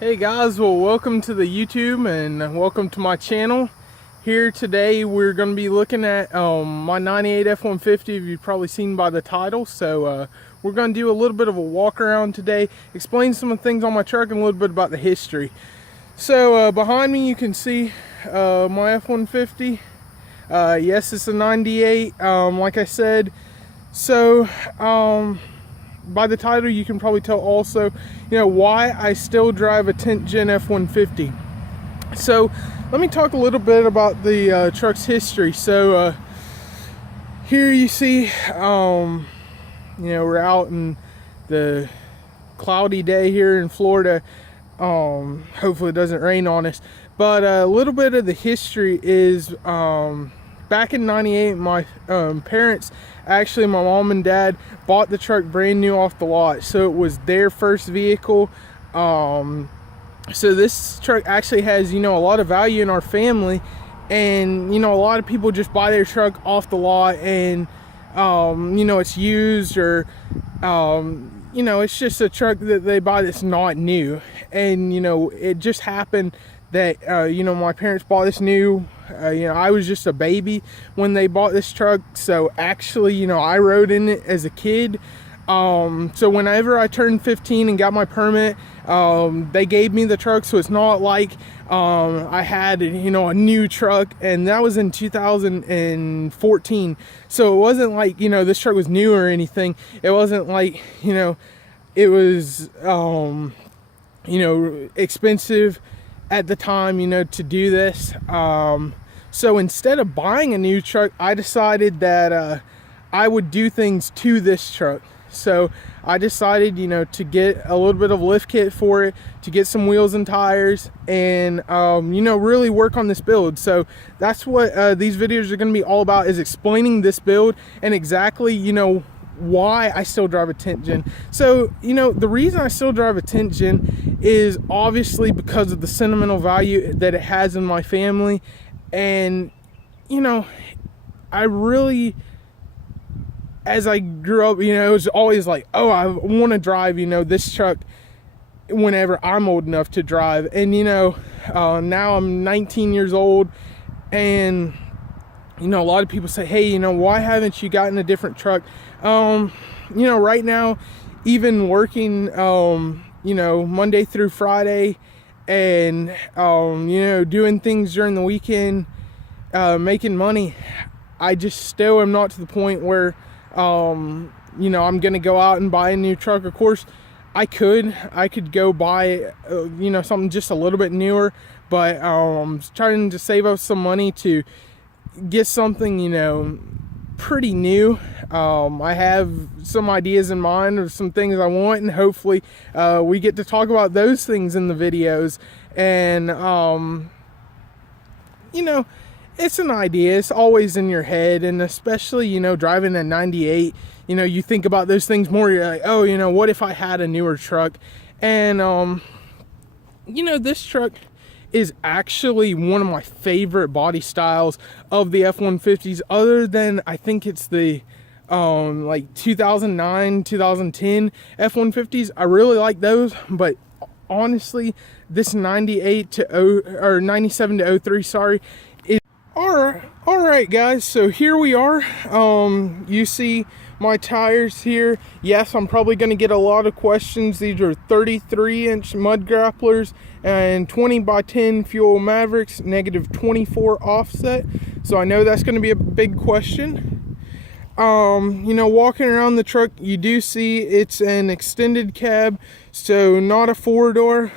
Hey guys, well welcome to the YouTube and welcome to my channel. Here today we're going to be looking at my 98 F-150, you've probably seen by the title. So we're going to do a little bit of a walk around today, explain some of the things on my truck and a little bit about the history. So behind me you can see my F-150. Yes, it's a 98, like I said. So by the title you can probably tell also, why I still drive a 10th gen F-150. So let me talk a little bit about the truck's history. So here you see, we're out in the cloudy day here in Florida. Hopefully it doesn't rain on us. But a little bit of the history is, back in 98, my parents, actually my mom and dad, bought the truck brand new off the lot. So it was their first vehicle. So this truck actually has, a lot of value in our family. And, a lot of people just buy their truck off the lot and, it's used, or, it's just a truck that they buy that's not new. And, it just happened that, my parents bought this new. I was just a baby when they bought this truck. So actually, I rode in it as a kid. So whenever I turned 15 and got my permit, they gave me the truck. So it's not like I had, a new truck, and that was in 2014. So it wasn't like, this truck was new or anything. It wasn't like, it was, expensive at the time, to do this. So instead of buying a new truck, I decided that I would do things to this truck. So I decided, to get a little bit of lift kit for it, to get some wheels and tires, and really work on this build. So that's what these videos are going to be all about, is explaining this build and exactly, why I still drive a 10th gen. So, the reason I still drive a 10th gen is obviously because of the sentimental value that it has in my family. And, I really, as I grew up, it was always like, oh, I want to drive, this truck whenever I'm old enough to drive. And, now I'm 19 years old, and, a lot of people say, hey, why haven't you gotten a different truck? Right now, even working, Monday through Friday, and, doing things during the weekend, making money, I just still am not to the point where, I'm going to go out and buy a new truck. Of course, I could go buy, something just a little bit newer, but, I'm trying to save up some money to get something, pretty new. I have some ideas in mind of some things I want, and hopefully we get to talk about those things in the videos. And it's an idea, it's always in your head, and especially driving a 98, you think about those things more. You're like, oh, what if I had a newer truck? And this truck is actually one of my favorite body styles of the F-150s, other than I think it's the like 2009 2010 F-150s. I really like those, but honestly this 98 to or 97 to 03, sorry, is all right guys. So here we are. You see my tires here. Yes, I'm probably going to get a lot of questions. These are 33-inch mud grapplers and 20x10 fuel Mavericks, negative 24 offset. So I know that's going to be a big question. Walking around the truck, you do see it's an extended cab, so not a four-door.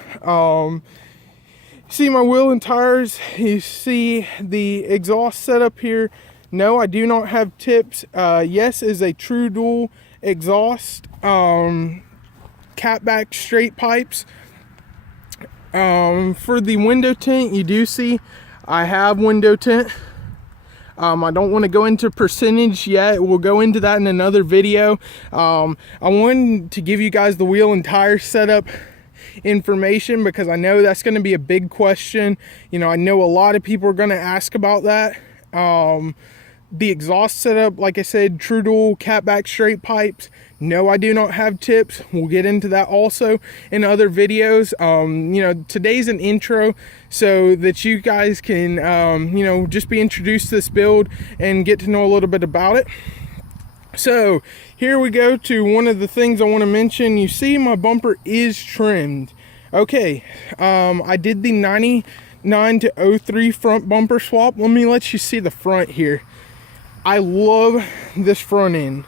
See my wheel and tires. You see the exhaust setup here. No, I do not have tips. Yes, is a true dual exhaust, catback straight pipes. For the window tint, you do see I have window tint. I don't want to go into percentage yet. We'll go into that in another video. I wanted to give you guys the wheel and tire setup information because I know that's going to be a big question. I know a lot of people are going to ask about that. The exhaust setup, like I said, true dual catback straight pipes. No, I do not have tips. We'll get into that also in other videos. You know, today's an intro so that you guys can, you know, just be introduced to this build and get to know a little bit about it. So here we go to one of the things I want to mention. You see my bumper is trimmed. Okay, I did the 99 to 03 front bumper swap. Let me let you see the front here. I love this front end.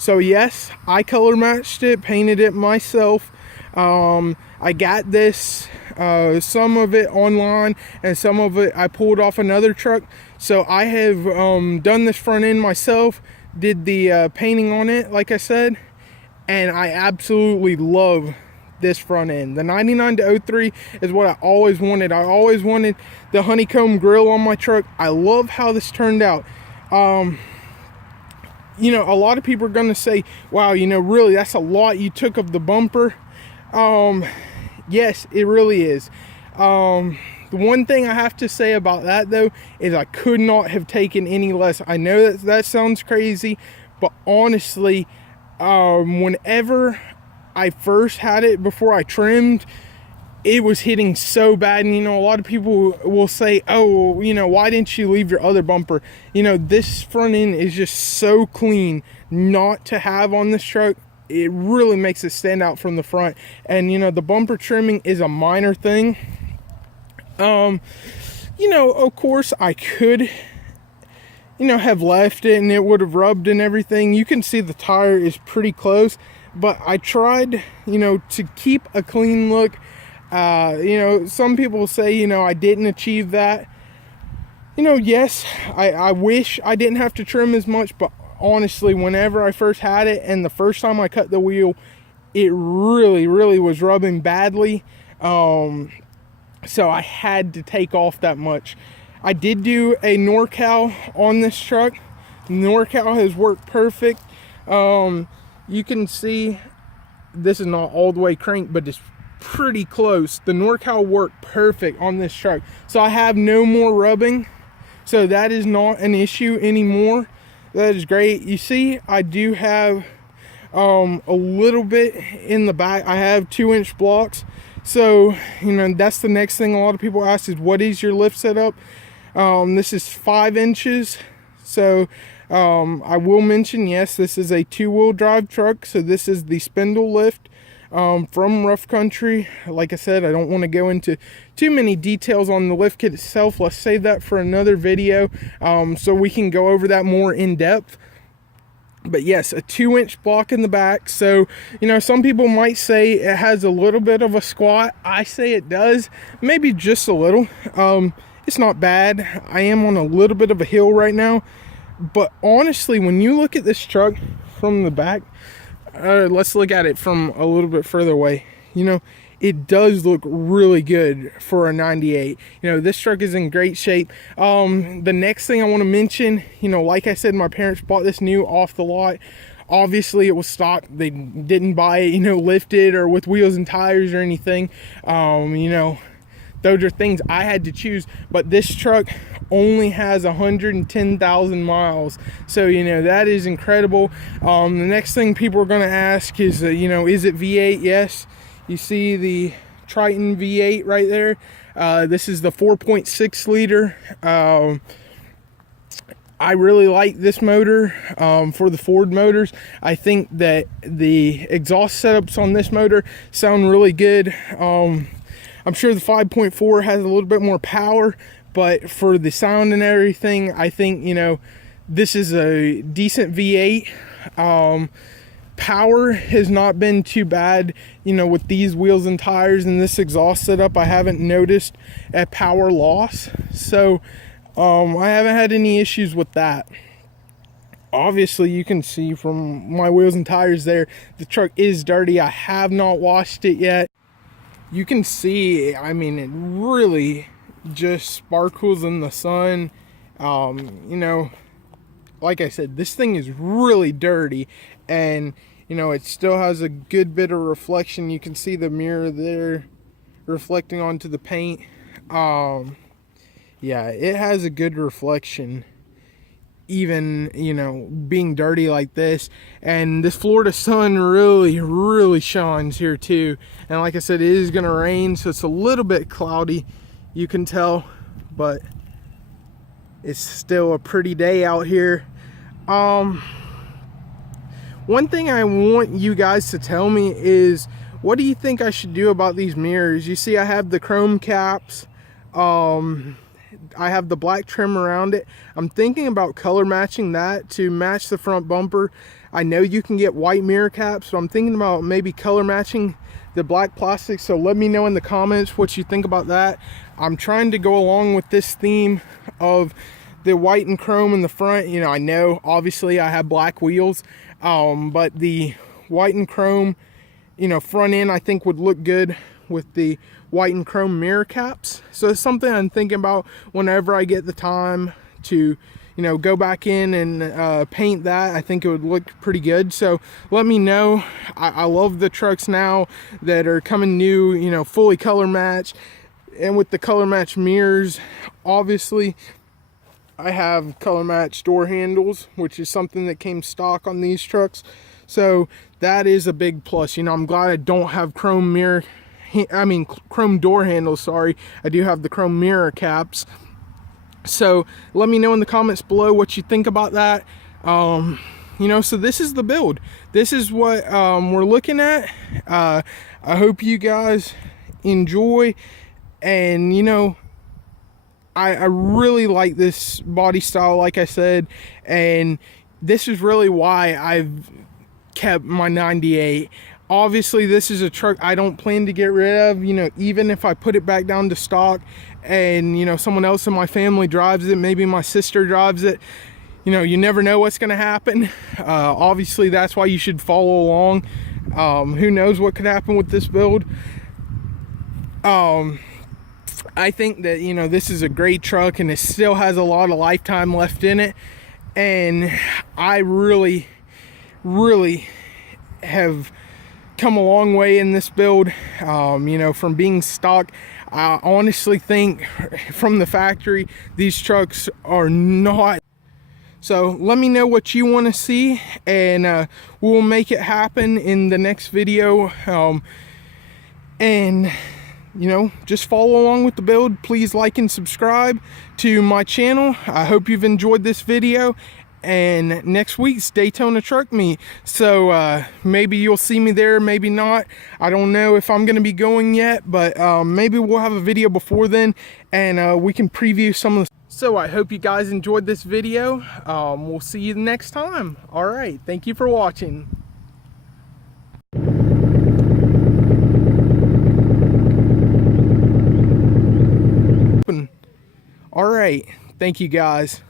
So yes, I color matched it, painted it myself. I got this, some of it online and some of it I pulled off another truck. So I have done this front end myself, did the painting on it, like I said, and I absolutely love this front end. The 99 to 03 is what I always wanted. I always wanted the honeycomb grill on my truck. I love how this turned out. You know, a lot of people are going to say, wow, you know, really, that's a lot you took of the bumper. Yes, it really is. The one thing I have to say about that, though, is I could not have taken any less. I know that sounds crazy, but honestly, whenever I first had it before I trimmed, it was hitting so bad. And you know, a lot of people will say, oh, you know, why didn't you leave your other bumper? You know, this front end is just so clean not to have on this truck. It really makes it stand out from the front. And you know, the bumper trimming is a minor thing. You know, of course I could, you know, have left it and it would have rubbed and everything. You can see the tire is pretty close, but I tried, you know, to keep a clean look. You know, some people say, you know, I didn't achieve that. You know, yes, I wish I didn't have to trim as much, but honestly, whenever I first had it and the first time I cut the wheel, it really was rubbing badly. So I had to take off that much. I did do a NorCal on this truck. NorCal has worked perfect. You can see this is not all the way cranked, but it's pretty close. The NorCal worked perfect on this truck, so I have no more rubbing, so that is not an issue anymore. That is great. You see, I do have a little bit in the back. I have 2-inch blocks, so you know, that's the next thing a lot of people ask is, what is your lift setup? This is 5 inches. So I will mention, yes, this is a 2-wheel drive truck, so this is the spindle lift from Rough Country. Like I said, I don't want to go into too many details on the lift kit itself. Let's save that for another video, so we can go over that more in depth. But yes, a 2-inch block in the back. So, you know, some people might say it has a little bit of a squat. I say it does, maybe just a little. It's not bad. I am on a little bit of a hill right now, but honestly, when you look at this truck from the back, let's look at it from a little bit further away. You know, it does look really good for a 98. You know, this truck is in great shape. The next thing I want to mention, you know, like I said, my parents bought this new off the lot. Obviously it was stock. They didn't buy it, you know, lifted or with wheels and tires or anything. You know, those are things I had to choose, but this truck only has 110,000 miles. So, you know, that is incredible. The next thing people are going to ask is, you know, is it V8? Yes. You see the Triton V8 right there. This is the 4.6 liter. I really like this motor for the Ford motors. I think that the exhaust setups on this motor sound really good. I'm sure the 5.4 has a little bit more power, but for the sound and everything, I think, you know, this is a decent V8. Power has not been too bad, you know, with these wheels and tires and this exhaust setup. I haven't noticed a power loss, so I haven't had any issues with that. Obviously, you can see from my wheels and tires there, the truck is dirty. I have not washed it yet. You can see, I mean, it really just sparkles in the sun. You know, like I said, this thing is really dirty, and you know, it still has a good bit of reflection. You can see the mirror there reflecting onto the paint. Yeah, it has a good reflection. even, you know, being dirty like this. And this Florida sun really shines here too. And like I said, it is gonna rain, so it's a little bit cloudy, you can tell, but it's still a pretty day out here. One thing I want you guys to tell me is, what do you think I should do about these mirrors? You see I have the chrome caps, I have the black trim around it. I'm thinking about color matching that to match the front bumper. I know you can get white mirror caps, but I'm thinking about maybe color matching the black plastic. So let me know in the comments what you think about that. I'm trying to go along with this theme of the white and chrome in the front. You know, I know obviously I have black wheels, but the white and chrome, you know, front end I think would look good with the white and chrome mirror caps. So it's something I'm thinking about whenever I get the time to, you know, go back in and paint that. I think it would look pretty good. So let me know. I love the trucks now that are coming new, you know, fully color match, and with the color match mirrors, obviously I have color match door handles, which is something that came stock on these trucks. So that is a big plus. You know, I'm glad I don't have chrome chrome door handles, sorry. I do have the chrome mirror caps. So let me know in the comments below what you think about that. You know, so this is the build. This is what we're looking at. I hope you guys enjoy, and you know, I really like this body style, like I said, and this is really why I've kept my 98. Obviously this is a truck I don't plan to get rid of. You know, even if I put it back down to stock and, you know, someone else in my family drives it, maybe my sister drives it, you know, you never know what's going to happen. Obviously that's why you should follow along. Who knows what could happen with this build. I think that, you know, this is a great truck and it still has a lot of lifetime left in it, and I really have come a long way in this build. You know, from being stock, I honestly think from the factory these trucks are not. So let me know what you want to see, and we'll make it happen in the next video. And you know, just follow along with the build. Please like and subscribe to my channel. I hope you've enjoyed this video, and next week's Daytona Truck Meet. So maybe you'll see me there, maybe not. I don't know if I'm gonna be going yet, but maybe we'll have a video before then, and we can preview some of the. So I hope you guys enjoyed this video. We'll see you next time. All right, thank you for watching. All right, thank you guys.